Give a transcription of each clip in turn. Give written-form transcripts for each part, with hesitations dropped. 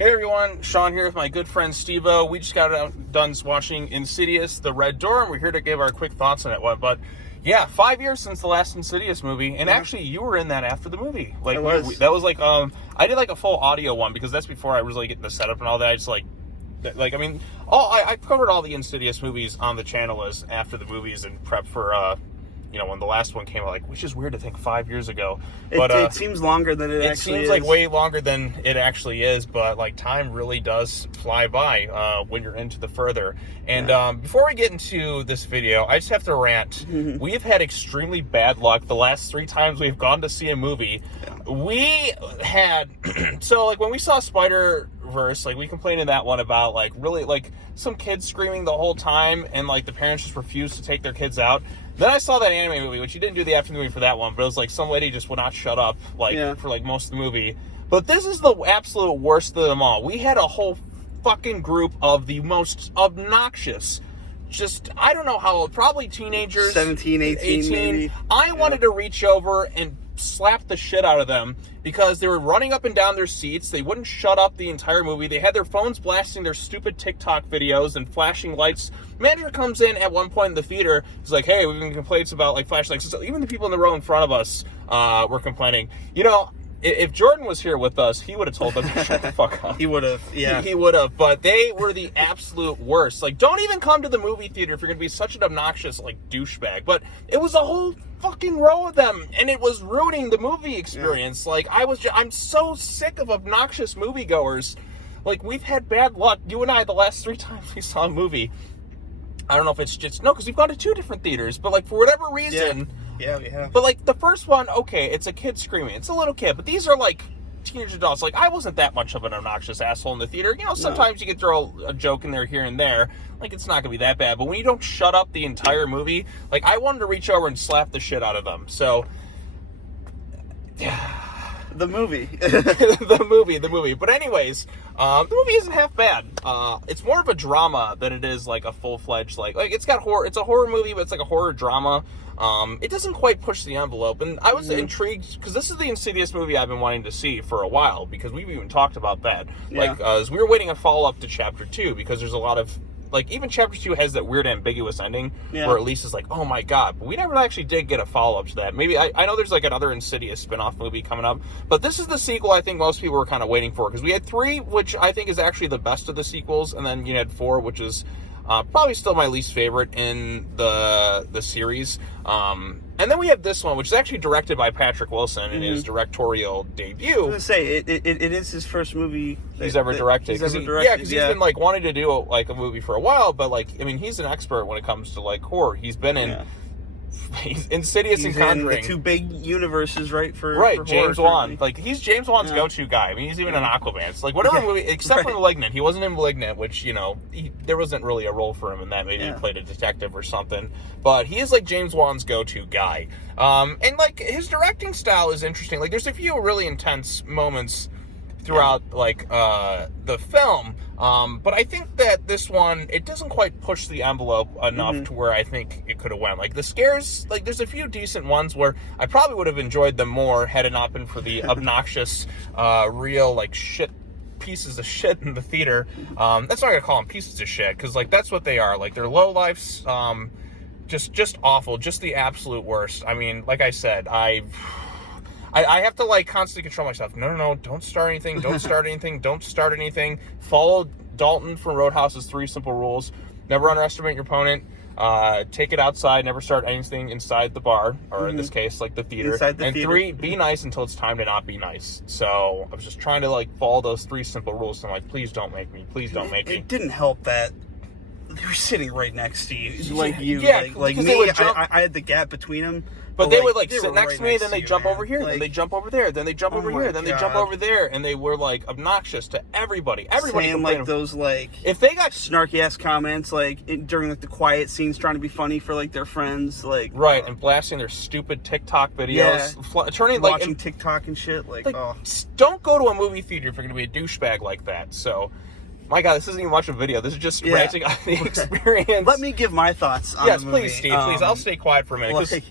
Hey everyone, Sean here with my good friend Steve-O. We just got done watching Insidious, The Red Door, and we're here to give our quick thoughts on it. But yeah, 5 years since the last Insidious movie, and actually you were in that after the movie. Like I was. That was like I did like a full audio one because that's before I was like getting the setup and all that. I just I covered all the Insidious movies on the channel as after the movies and prep for when the last one came out, like, which is weird to think 5 years ago. But it seems longer than it actually is. It seems like way longer than it actually is, but like time really does fly by when you're into the further. And before we get into this video, I just have to rant. We have had extremely bad luck the last 3 times we've gone to see a movie. Yeah. We had so like when we saw Spider-Verse, like we complained in that one about like really like some kids screaming the whole time and like the parents just refused to take their kids out. Then I saw that anime movie, which you didn't do the afternoon movie for that one, but it was like some lady just would not shut up for like most of the movie. But this is the absolute worst of them all. We had a whole fucking group of the most obnoxious, just, I don't know how old, probably teenagers. 17, 18 maybe. I wanted to reach over and slap the shit out of them because they were running up and down their seats. They wouldn't shut up the entire movie. They had their phones blasting their stupid TikTok videos and flashing lights. Manager comes in at one point in the theater. He's like, hey, we've been complaints about like flashlights. So even the people in the row in front of us were complaining. You know, if Jordan was here with us, he would have told them to shut the fuck up. He would have, yeah. He would have, but they were the absolute worst. Like, don't even come to the movie theater if you're going to be such an obnoxious, like, douchebag. But it was a whole fucking row of them, and it was ruining the movie experience. Yeah. Like, I'm so sick of obnoxious moviegoers. Like, we've had bad luck. You and I, the last 3 times we saw a movie, I don't know if it's just, no, because we've gone to 2 different theaters, but, like, for whatever reason... Yeah, we have. But, like, the first one, okay, it's a kid screaming. It's a little kid, but these are, like, teenage adults. Like, I wasn't that much of an obnoxious asshole in the theater. You know, sometimes you could throw a joke in there here and there. Like, it's not going to be that bad. But when you don't shut up the entire movie, like, I wanted to reach over and slap the shit out of them. So, The movie. the movie. But anyways, the movie isn't half bad. It's more of a drama than it is like a full-fledged, like it's got horror. It's a horror movie, but it's like a horror drama. It doesn't quite push the envelope. And I was intrigued because this is the Insidious movie I've been wanting to see for a while because we've even talked about that. Yeah. Like, as we were waiting a follow-up to Chapter 2 because there's a lot of, like, even Chapter 2 has that weird ambiguous ending where Elise is like, oh my god, but we never actually did get a follow-up to that. Maybe, I know there's like another Insidious spin-off movie coming up, but this is the sequel I think most people were kind of waiting for, because we had 3, which I think is actually the best of the sequels, and then you had 4, which is probably still my least favorite in the series. And then we have this one, which is actually directed by Patrick Wilson in his directorial debut. I was going to say, it is his first movie he's ever directed. Because he's been like wanting to do a movie for a while, but like, I mean, he's an expert when it comes to like horror. He's been in he's Insidious and Conjuring. In the 2 big universes, right? For James horror, Wan. Like, he's James Wan's go-to guy. I mean, he's even in Aquaman. It's like, whatever movie, except for Malignant. He wasn't in Malignant, which, you know, there wasn't really a role for him in that. Maybe he played a detective or something. But he is, like, James Wan's go-to guy. And, like, his directing style is interesting. Like, there's a few really intense moments throughout, like, the film. But I think that this one, it doesn't quite push the envelope enough to where I think it could have went. Like, the scares, like, there's a few decent ones where I probably would have enjoyed them more had it not been for the obnoxious, real, like, shit pieces of shit in the theater. That's why I gotta call them pieces of shit, because, like, that's what they are. Like, they're lowlifes, just awful, just the absolute worst. I mean, like I said, I have to, like, constantly control myself. No, don't start anything. Don't start anything. Don't start anything. Follow Dalton from Roadhouse's 3 simple rules. Never underestimate your opponent. Take it outside. Never start anything inside the bar, or in this case, like the theater. Inside the theater. 3, be nice until it's time to not be nice. So I was just trying to, like, follow those 3 simple rules. So I'm like, please don't make me. Please don't make me. It didn't help that they were sitting right next to you, like me. I had the gap between them. But they would, like, sit next to me, then they jump over here, then they jump over there, then they jump over here, then they jump over there, and they were, like, obnoxious to everybody. Everybody saying, like, those, like, if they got snarky-ass comments, like, during, like, the quiet scenes, trying to be funny for, like, their friends, like... Right, and blasting their stupid TikTok videos. Watching TikTok and shit, like, don't go to a movie theater if you're going to be a douchebag like that, so... My God, this isn't even much of a video. This is just ranting on the experience. Let me give my thoughts on the movie. Yes, please, Steve, please. I'll stay quiet for a minute. Like,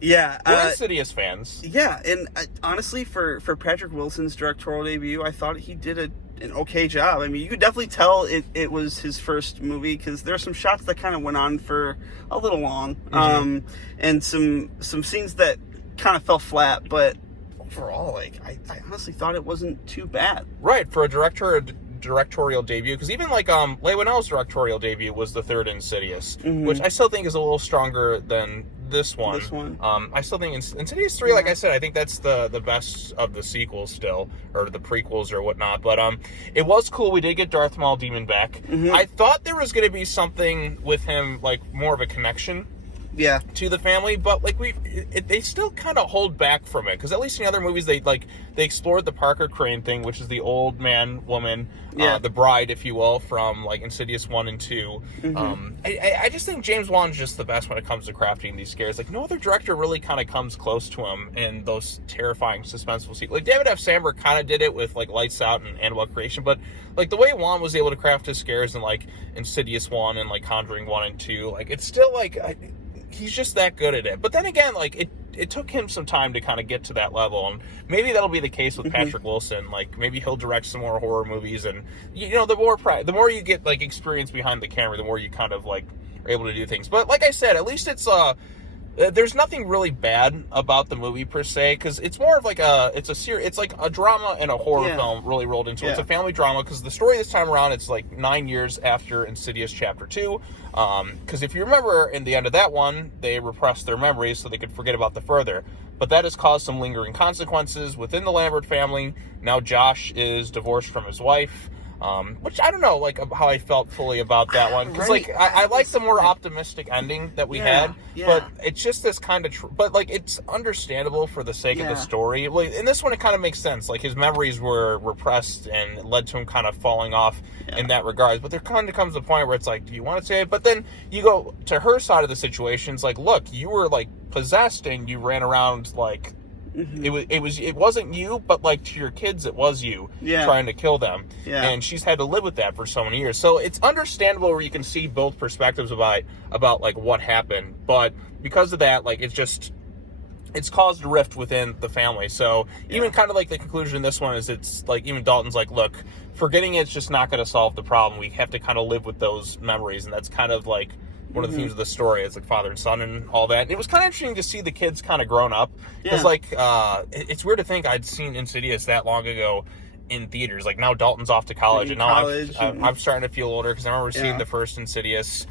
Yeah. We're Insidious fans. Yeah, and honestly, for Patrick Wilson's directorial debut, I thought he did a an okay job. I mean, you could definitely tell it was his first movie, because there's some shots that kind of went on for a little long, and some scenes that kind of fell flat, but overall, like, I honestly thought it wasn't too bad. Right, for a directorial debut, because even like Leigh Whannell's directorial debut was the third Insidious, which I still think is a little stronger than this one. I still think Insidious 3, like I said, I think that's the best of the sequels still, or the prequels or whatnot. But it was cool. We did get Darth Maul Demon back. I thought there was going to be something with him, like more of a connection to the family, but like they still kind of hold back from it, because at least in the other movies they explored the Parker Crane thing, which is the old man woman, the bride, if you will, from like Insidious 1 and 2. I just think James Wan's just the best when it comes to crafting these scares. Like, no other director really kind of comes close to him in those terrifying, suspenseful scenes. Like, David F. Sandberg kind of did it with like Lights Out and Annabelle Creation, but like the way Wan was able to craft his scares in like Insidious 1 and like Conjuring 1 and 2, like it's still like he's just that good at it. But then again, like it took him some time to kind of get to that level, and maybe that'll be the case with Patrick Wilson. Like, maybe he'll direct some more horror movies, and you know, the more you get like experience behind the camera, the more you kind of like are able to do things. But like I said, at least it's there's nothing really bad about the movie per se, because it's more of like it's like a drama and a horror film really rolled into it. It's a family drama, because the story this time around, it's like 9 years after Insidious Chapter 2. Because if you remember, in the end of that one, they repressed their memories so they could forget about the further. But that has caused some lingering consequences within the Lambert family. Now Josh is divorced from his wife. Which I don't know, like, how I felt fully about that one, because like I like the more optimistic ending that we had, but it's just this kind of but like it's understandable for the sake of the story. Like in this one, it kind of makes sense. Like, his memories were repressed and led to him kind of falling off in that regard. But there kind of comes a point where it's like, do you want to say it? But then you go to her side of the situation. It's like, look, you were like possessed and you ran around like. It wasn't you, but like to your kids, it was you trying to kill them, and she's had to live with that for so many years. So it's understandable where you can see both perspectives about like what happened, but because of that, like it's caused a rift within the family. So even kind of like the conclusion in this one is, it's like even Dalton's like, look, forgetting it's just not going to solve the problem. We have to kind of live with those memories, and that's kind of like one of the themes of the story. It's like father and son and all that. And it was kind of interesting to see the kids kind of grown up, because like it's weird to think I'd seen Insidious that long ago in theaters. Like, now Dalton's off to college, and now I'm starting to feel older, because I remember seeing the first Insidious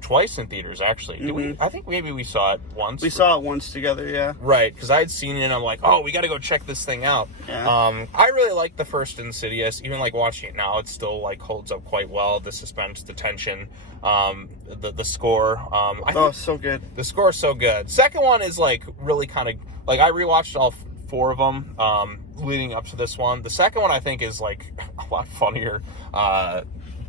twice in theaters, actually. Did we? I think maybe we saw it once. We saw it once together, right, because I had seen it and I'm like, oh, we got to go check this thing out. I really like the first Insidious. Even like watching it now, it still like holds up quite well. The suspense, the tension, the score. So good. The score is so good. Second one is like really kind of like, I rewatched all 4 of them leading up to this one. The second one I think is like a lot funnier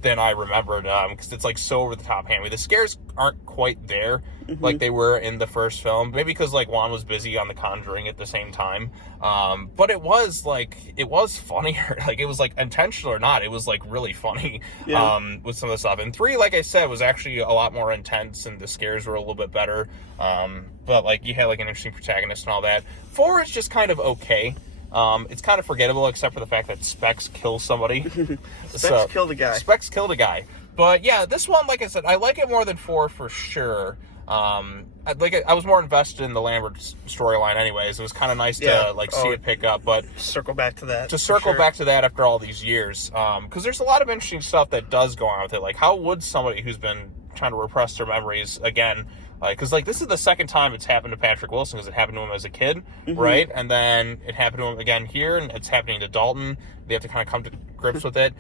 than I remembered, because it's like so over the top hammy. The scares aren't quite there like they were in the first film, maybe because like Juan was busy on The Conjuring at the same time, but it was funnier. Like, it was like intentional or not, it was like really funny with some of the stuff. And 3, like I said, was actually a lot more intense, and the scares were a little bit better, but like you had like an interesting protagonist and all that. 4 is just kind of okay. It's kind of forgettable, except for the fact that Specs kills somebody. Specs killed a guy. But yeah, this one, like I said, I like it more than 4 for sure. I was more invested in the Lambert storyline anyways. It was kind of nice to see it pick up, but circle back to that. Back to that after all these years, because there's a lot of interesting stuff that does go on with it. Like, how would somebody who's been trying to repress their memories again, because like this is the second time it's happened to Patrick Wilson, because it happened to him as a kid, right? And then it happened to him again here, and it's happening to Dalton. They have to kind of come to grips with it.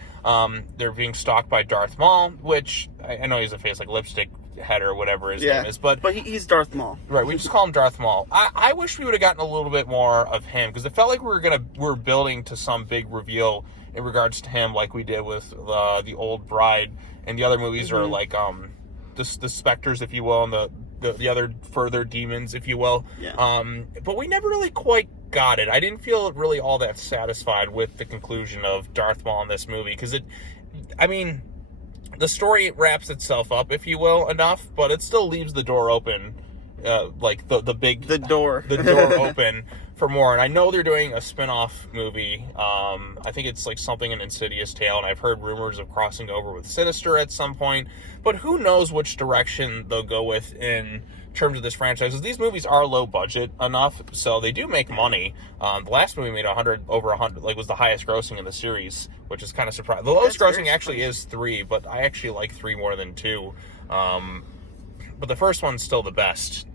They're being stalked by Darth Maul, which I know he's a face like lipstick head or whatever his name is, but he's Darth Maul, right? We just call him Darth Maul. I wish we would have gotten a little bit more of him, because it felt like we were building to some big reveal in regards to him, like we did with the Old Bride, and the other movies are like the specters, if you will, and the other further demons, if you will. But we never really quite got it. I didn't feel really all that satisfied with the conclusion of Darth Maul in this movie, because the story wraps itself up, if you will, enough, but it still leaves the door open, like the door open for more, and I know they're doing a spin-off movie. I think it's like something an Insidious tale, and I've heard rumors of crossing over with Sinister at some point, but who knows which direction they'll go with in terms of this franchise, because these movies are low budget enough, so they do make money. The last movie made over 100, like was the highest grossing in the series, which is kind of surprising. The lowest grossing actually is 3, but I actually like 3 more than 2. But the first one's still the best.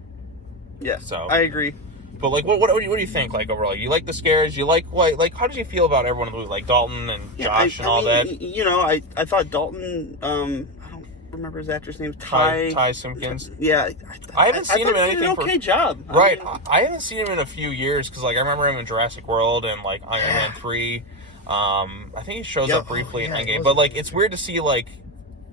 Yeah, so I agree. But like, what do you think? Like overall, you like the scares? You like how did you feel about everyone in the movie, like Dalton and Josh and all that? You know, I thought Dalton. I don't remember his actor's name. Ty Simpkins. Yeah, I haven't seen him in anything. He did an okay job. Right, I haven't seen him in a few years because like I remember him in Jurassic World and like Iron Man 3. I think he shows up briefly in Endgame, but like it's weird to see like.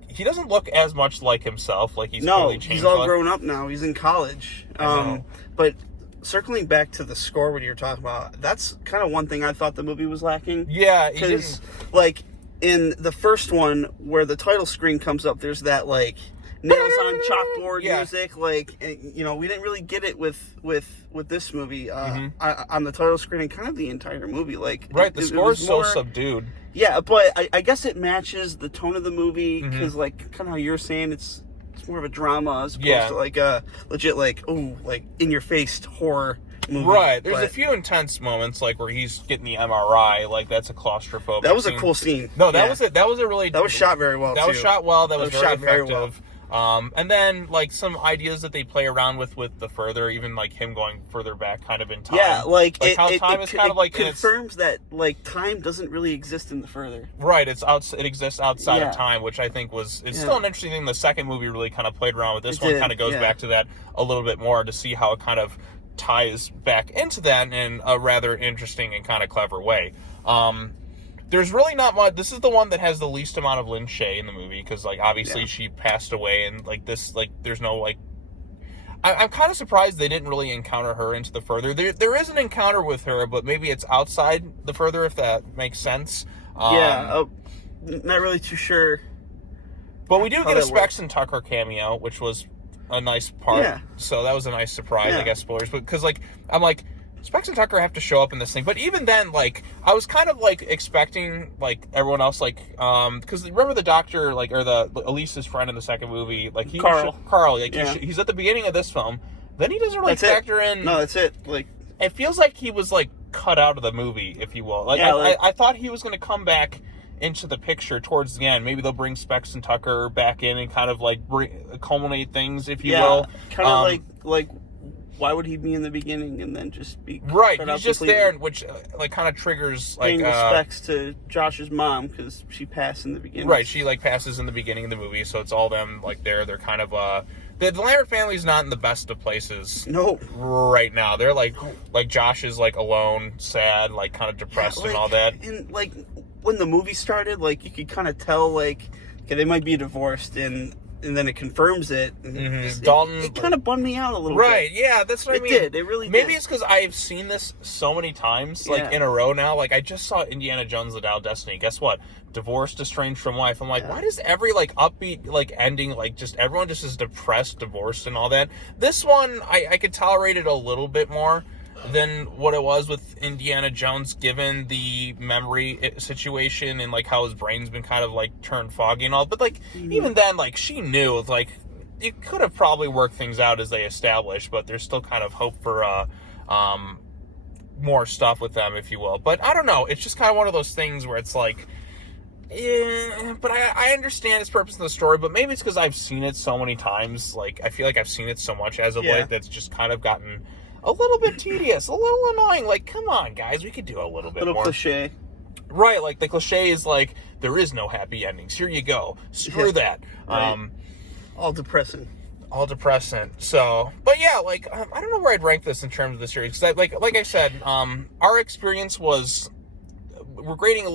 He doesn't look as much like himself. Like he's totally changed. He's all grown up now. He's in college. But circling back to the score, what you're talking about, that's kind of one thing I thought the movie was lacking. Yeah, because like in the first one where the title screen comes up, there's that like nails on chalkboard music. Like, you know, we didn't really get it with this movie on the title screen and kind of the entire movie. Like, right, the score is so subdued. Yeah, but I guess it matches the tone of the movie because, like, kind of how you're saying, it's more of a drama as opposed to like a legit like in your face horror movie. Right. There's a few intense moments like where he's getting the MRI. Like that's a claustrophobic. That was scene. A cool scene. No, that was it. That was a really. That was shot very well. That was shot well. That was very effective. Very well. And then like some ideas that they play around with the further, even like him going further back, kind of in time. Yeah, like how time is kind of like confirms that like time doesn't really exist in the further. Right, it exists outside of time, which I think it's still an interesting thing. The second movie really kind of played around with this. One kind of goes back to that a little bit more to see how it kind of ties back into that in a rather interesting and kind of clever way. There's really not much. This is the one that has the least amount of Lin Shaye in the movie because, like, obviously she passed away, and like this, like, there's no like. I'm kind of surprised they didn't really encounter her into the further. There is an encounter with her, but maybe it's outside the further, if that makes sense. Not really too sure. But we do get a Specs and Tucker cameo, which was a nice part. Yeah. So that was a nice surprise. I guess spoilers, but because like I'm like. Specs and Tucker have to show up in this thing, but even then, like, I was kind of, like, expecting, like, everyone else, like, because remember the doctor, like, or the Elise's friend in the second movie, like, Carl, like, he's at the beginning of this film, then he doesn't really factor in. No, that's it. Like, it feels like he was, like, cut out of the movie, if you will. Like, I thought he was going to come back into the picture towards the end. Maybe they'll bring Specs and Tucker back in and kind of, like, culminate things, if you will. Kind of like. Why would he be in the beginning and then just be right? He's just there, which like kind of triggers like paying respects to Josh's mom because she passed in the beginning. Right, she like passes in the beginning of the movie, so it's all them like they're kind of the Lambert family's not in the best of places. No, right now they're like Josh is like alone, sad, like kind of depressed and all that. And like when the movie started, like you could kind of tell like okay they might be divorced and then it confirms it. Dalton, it kind of bummed me out a little bit. Right, yeah, that's what I mean. It really did. Maybe it's because I've seen this so many times, like, in a row now. Like, I just saw Indiana Jones, The Dial of Destiny. Guess what? Divorced, estranged from wife. I'm like, why does every, like, upbeat, like, ending, like, just everyone just is depressed, divorced, and all that? This one, I could tolerate it a little bit more than what it was with Indiana Jones, given the memory situation and like how his brain's been kind of like turned foggy and all. But like even then, like she knew, like you could have probably worked things out as they established, but there's still kind of hope for more stuff with them, if you will. But I don't know. It's just kind of one of those things where it's like, yeah, but I understand its purpose in the story, but maybe it's because I've seen it so many times. Like I feel like I've seen it so much as of late that's just kind of gotten a little bit tedious, a little annoying. Like, come on, guys, we could do a little bit more. Cliche. Right, like, the cliche is, like, there is no happy endings. Here you go. Screw that. Right. All depressing. All depressing. So, but yeah, like, I don't know where I'd rank this in terms of the series. Cause like I said, our experience was grading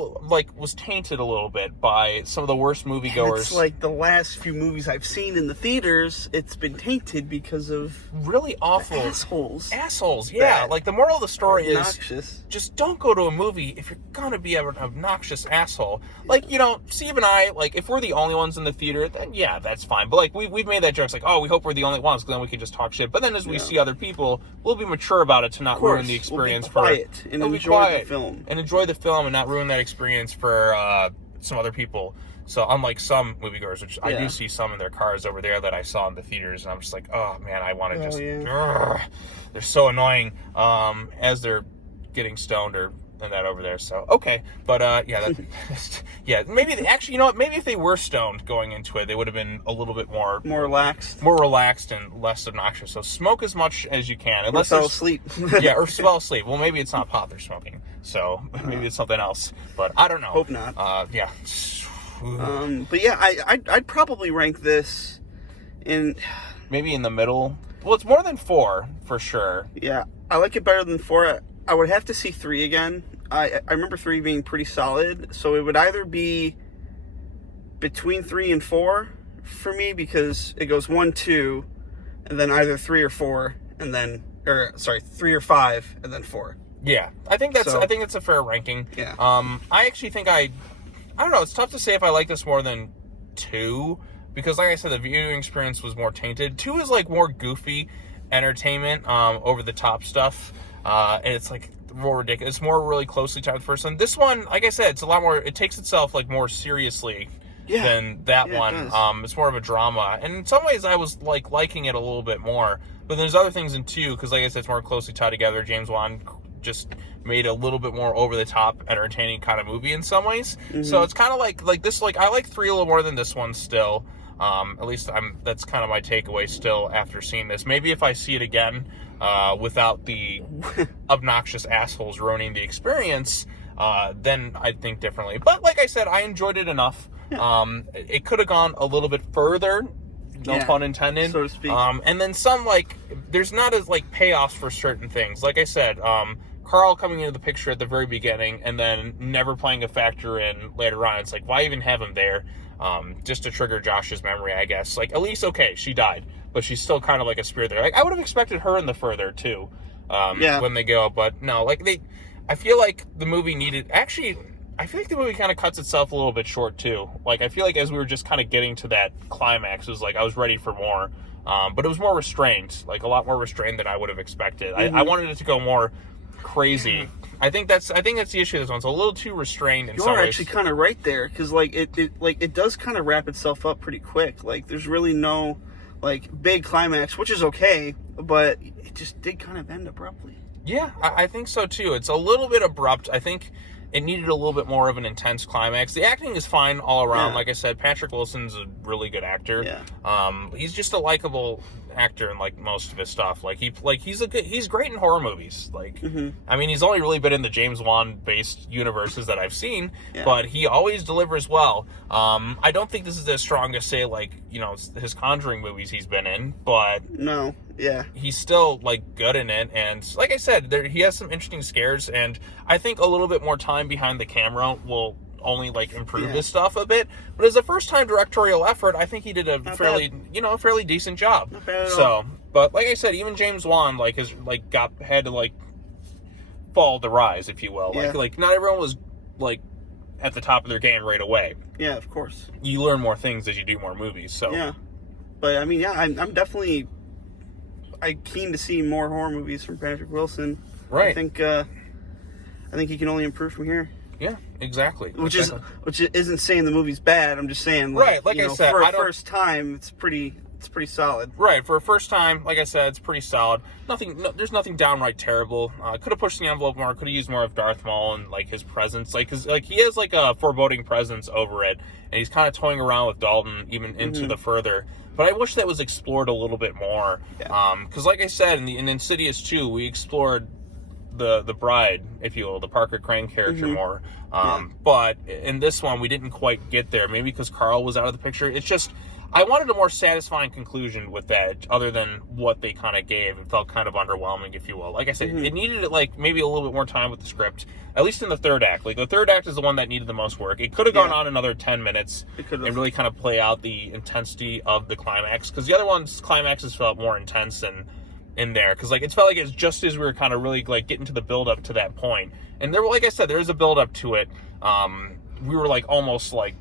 was tainted a little bit by some of the worst moviegoers. It's like the last few movies I've seen in the theaters, it's been tainted because of really awful assholes. Yeah, like the moral of the story is just don't go to a movie if you're gonna be an obnoxious asshole. Like, you know, Steve and I, like, if we're the only ones in the theater, then yeah, that's fine. But like we've made that joke, it's like, oh, we hope we're the only ones, because then we can just talk shit. But then as we see other people, we'll be mature about it to not ruin the experience. We'll be quiet and enjoy the film. And enjoy the film and not ruin that experience for some other people. So unlike some moviegoers, which I do see some in their cars over there that I saw in the theaters, and I'm just like, oh man, I want to they're so annoying as they're getting stoned and that over there. So okay, but yeah, maybe actually, you know what? Maybe if they were stoned going into it, they would have been a little bit more relaxed and less obnoxious. So smoke as much as you can, unless or fell asleep. Or fell asleep. Well, maybe it's not pot they're smoking, so maybe it's something else. But I don't know. Hope not. Yeah. But yeah, I'd probably rank this in maybe in the middle. Well, it's more than 4 for sure. Yeah, I like it better than 4. I would have to see 3 again. I remember 3 being pretty solid, so it would either be between 3 and 4 for me, because it goes 1, 2, and then either 3 or 4, and then 3 or 5, and then 4. Yeah, I think it's a fair ranking. Yeah. I actually think I don't know. It's tough to say if I like this more than 2, because like I said, the viewing experience was more tainted. 2 is like more goofy entertainment, over the top stuff. And it's like more ridiculous. It's more really closely tied to the first one. This one, like I said, it's a lot more. It takes itself like more seriously than that one. It's more of a drama, and in some ways, I was like liking it a little bit more. But there's other things in 2, because like I said, it's more closely tied together. James Wan just made a little bit more over the top, entertaining kind of movie in some ways. Mm-hmm. So it's kind of like this. Like I like 3 a little more than this one still. At least that's kind of my takeaway still after seeing this. Maybe if I see it again, without the obnoxious assholes ruining the experience, then I'd think differently. But like I said, I enjoyed it enough. It could have gone a little bit further, no pun intended, so to speak. And then some, like, there's not as like payoffs for certain things. Like I said, Carl coming into the picture at the very beginning and then never playing a factor in later on. It's like, why even have him there? Just to trigger Josh's memory, I guess. Like, Elise, okay, she died, but she's still kind of like a spirit there. Like, I would have expected her in the further too, when they go, but no, like I feel like the movie needed, actually, I feel like the movie kind of cuts itself a little bit short too. Like, I feel like as we were just kind of getting to that climax, it was like I was ready for more, but it was more restrained, like a lot more restrained than I would have expected. I wanted it to go more crazy. I think that's the issue of this one. It's a little too restrained in some ways. You're actually kind of right there, because like it does kind of wrap itself up pretty quick. Like, there's really no like big climax, which is okay, but it just did kind of end abruptly. Yeah, I think so too. It's a little bit abrupt. I think it needed a little bit more of an intense climax. The acting is fine all around. Like I said, Patrick Wilson's a really good actor. He's just a likable actor in like most of his stuff. Like he's great in horror movies. Like I mean, he's only really been in the James Wan based universes that I've seen, but he always delivers well. I don't think this is as strong as, say, like, you know, his Conjuring movies he's been in, but he's still like good in it. And like I said, he has some interesting scares, and I think a little bit more time behind the camera will only like improve this stuff a bit. But as a first time directorial effort, I think he did a fairly decent job. Not bad at all. But like I said, even James Wan had to like fall to rise, if you will. Like not everyone was like at the top of their game right away. Yeah, of course. You learn more things as you do more movies. So yeah, but I mean, I'm definitely keen to see more horror movies from Patrick Wilson. Right. I think he can only improve from here. Yeah, exactly. Which isn't saying the movie's bad. I'm just saying, like I said, for a first time, it's pretty solid. Right, for a first time, like I said, it's pretty solid. There's nothing downright terrible. Could have pushed the envelope more. Could have used more of Darth Maul and like his presence, like, cause like he has like a foreboding presence over it, and he's kind of toying around with Dalton even into the further. But I wish that was explored a little bit more. Because like I said, in Insidious 2, we explored the bride, if you will, the Parker Crane character more. But in this one, we didn't quite get there. Maybe because Carl was out of the picture. It's just, I wanted a more satisfying conclusion with that, other than what they kind of gave. It felt kind of underwhelming, if you will. Like I said, it needed like maybe a little bit more time with the script, at least in the third act. Like the third act is the one that needed the most work. It could have gone on another 10 minutes and really kind of play out the intensity of the climax, because the other one's climaxes felt more intense and in there, because like it felt like it's just as we were kind of really like getting to the build up to that point, and there, like I said, there is a build up to it. We were like almost like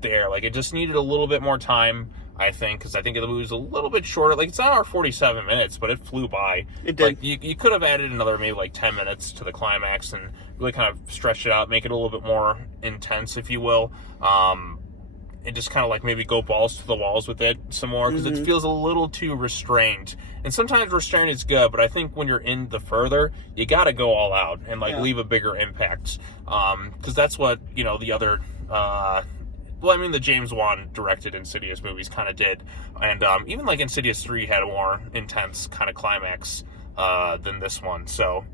there, like it just needed a little bit more time, I think, because I think the movie was a little bit shorter. Like it's an hour 47 minutes, but it flew by. It did. Like you could have added another maybe like 10 minutes to the climax and really kind of stretch it out, make it a little bit more intense, if you will. And just kind of like maybe go balls to the walls with it some more, because it feels a little too restrained. And sometimes restraint is good, but I think when you're in the further, you got to go all out and like leave a bigger impact. Because that's what, you know, the other, the James Wan directed Insidious movies kind of did. And even like Insidious 3 had a more intense kind of climax than this one. So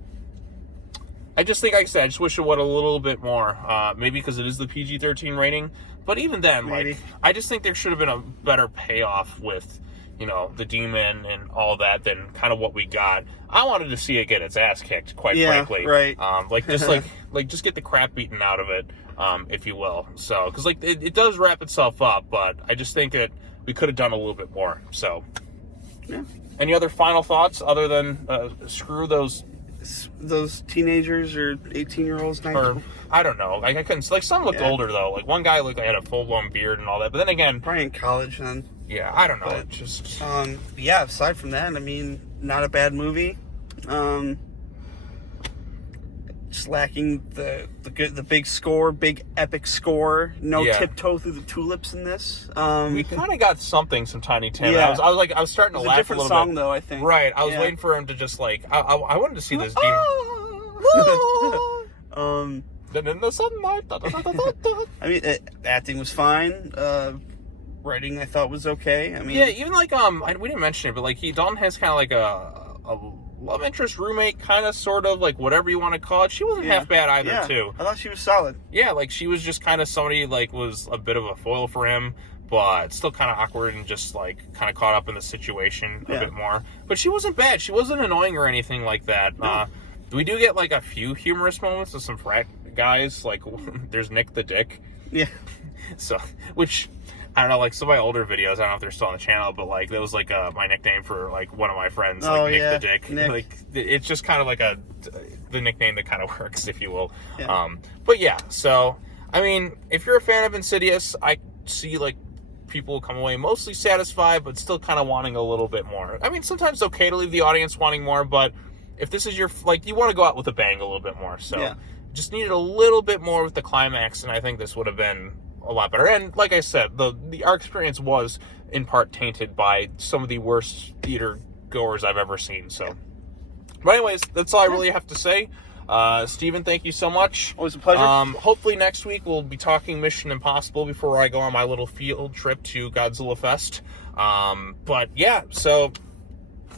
I just think, like I said, I just wish it would a little bit more. Maybe because it is the PG-13 rating. But even then, like, I just think there should have been a better payoff with, you know, the demon and all that than kind of what we got. I wanted to see it get its ass kicked, quite frankly. Right. Just get the crap beaten out of it, if you will. So, because like it does wrap itself up, but I just think that we could have done a little bit more. So, yeah. Any other final thoughts other than screw those teenagers or 18-year-olds? Or I don't know. Like I couldn't. Like some looked older though. Like one guy looked like he had a full-blown beard and all that. But then again, probably in college then. Yeah, I don't know. But, just yeah. Aside from that, I mean, not a bad movie. Just lacking the big score, big epic score. No tiptoe through the tulips in this. We kind of got some tiny Tim. Yeah. I was starting to laugh a little bit. Different song though, I think. Right. I was waiting for him to just like. I wanted to see this demon. Then in the sunlight. I mean, acting was fine. Writing I thought was okay. I mean, yeah, even like we didn't mention it, but like Dalton has kind of like a love interest, roommate, kind of, sort of, like whatever you want to call it. She wasn't half bad either, too. I thought she was solid. Yeah, like she was just kind of somebody like was a bit of a foil for him, but still kind of awkward and just like kind of caught up in the situation a bit more. But she wasn't bad. She wasn't annoying or anything like that. No. We do get like a few humorous moments with some frat guys. Like there's Nick the Dick. Yeah. So, which I don't know, like some of my older videos, I don't know if they're still on the channel, but like that was like my nickname for like one of my friends, like Nick the Dick. Nick. Like it's just kind of like the nickname that kind of works, if you will. Yeah. But yeah, so I mean, if you're a fan of Insidious, I see like people come away mostly satisfied, but still kind of wanting a little bit more. I mean, sometimes it's okay to leave the audience wanting more, but if this is your, like, you want to go out with a bang a little bit more. So just needed a little bit more with the climax, and I think this would have been a lot better. And like I said, our experience was in part tainted by some of the worst theater goers I've ever seen. So, but anyways, that's all I really have to say. Steven, thank you so much. Always a pleasure. Hopefully next week we'll be talking Mission Impossible before I go on my little field trip to Godzilla Fest. But yeah, so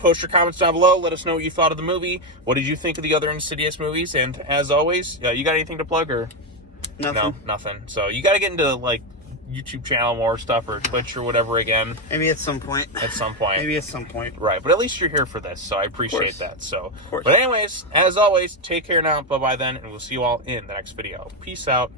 post your comments down below. Let us know what you thought of the movie. What did you think of the other Insidious movies? And as always, you got anything to plug or? Nothing. No, nothing. So you got to get into like YouTube channel more stuff or Twitch or whatever again. Maybe at some point. At some point. Maybe at some point. Right, but at least you're here for this, so I appreciate that. So, but anyways, as always, take care now. Bye-bye then, and we'll see you all in the next video. Peace out.